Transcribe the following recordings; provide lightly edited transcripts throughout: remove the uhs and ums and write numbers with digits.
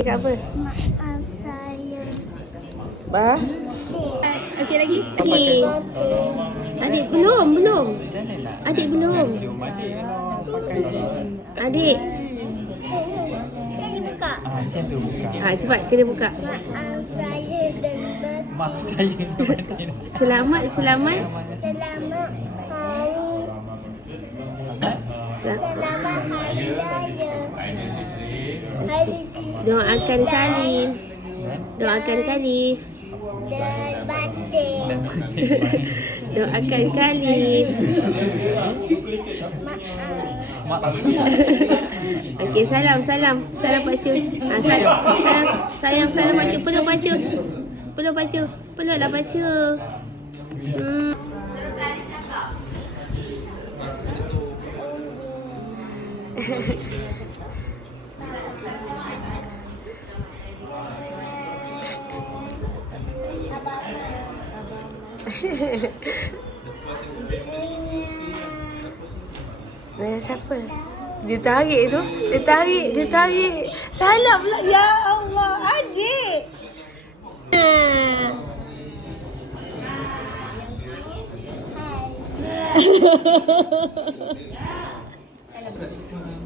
Cakap apa? Maaf saya. Bah? Okey lagi? Okey. Adik belum. Adik belum. Adik. Kan dibuka. Macam tu buka. Cepat kena buka. Maaf saya dan Maaf saya. Selamat. selamat hari. Selamat. Selamat hari raya. Hari Doakan Khalif. Doakan Khalif. dan batin. Doakan Khalif. Maaf. Okey, salam. Salam Pak Cu. Salam Pak Cu. Peluk Pak Cu. Peluklah Pak Cu. Siapa? Dia tarik tu. Dia tarik. Salah pula. Ya Allah, adik.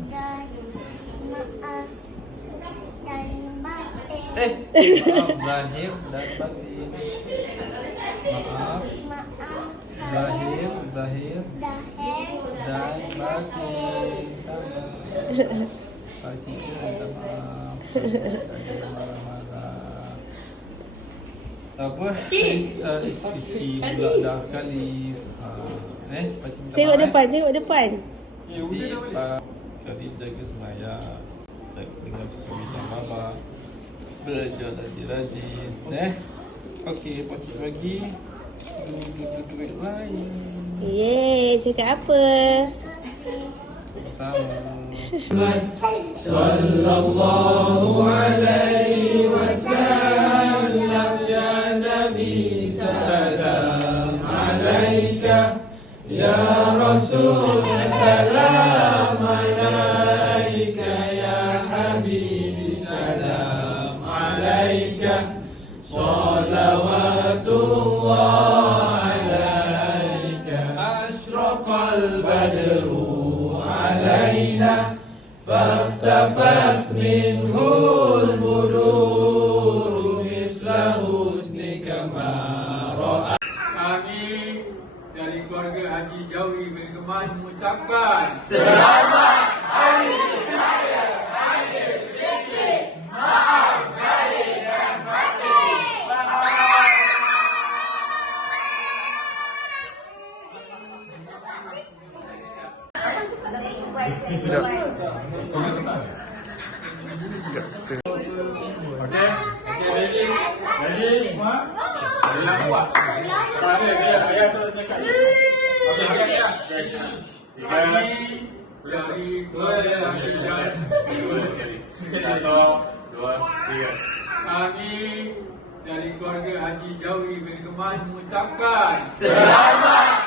Dan maaf dan batin. Maaf Zahir dan batin. Maaf Maaf saya Zahir dahir dan batin. Sabar. Pak Cik minta maaf. Jangan marah-marah. Apa? Rizki pula dah Khalif. Pak Cik minta Tengok maaf. depan. Nanti Pak Khalif jaga semayang. Dengan cakap minta baba. Belajar rajin-rajin. Okey, Pak Cik bagi duit lain. Yeay, cakap apa? Sama. Sallallahu alaihi wasallam ya Nabi salam alaika ya Rasul salam alaika ya Habibi salam alaika salawatullah alaika asyraqal badru علينا فاقتفت منه البدور مثل حسنك ما رأى. Kami dari keluarga Haji Jauri bin Keman mengucapkan Selamat Ready semua? Jadi nak buat. Biar terus cakap. Okey, kami dari keluarga Haji Jauri. 1, 2, 3. Kami dari keluarga Haji Jauri bin Keman mengucapkan Selamat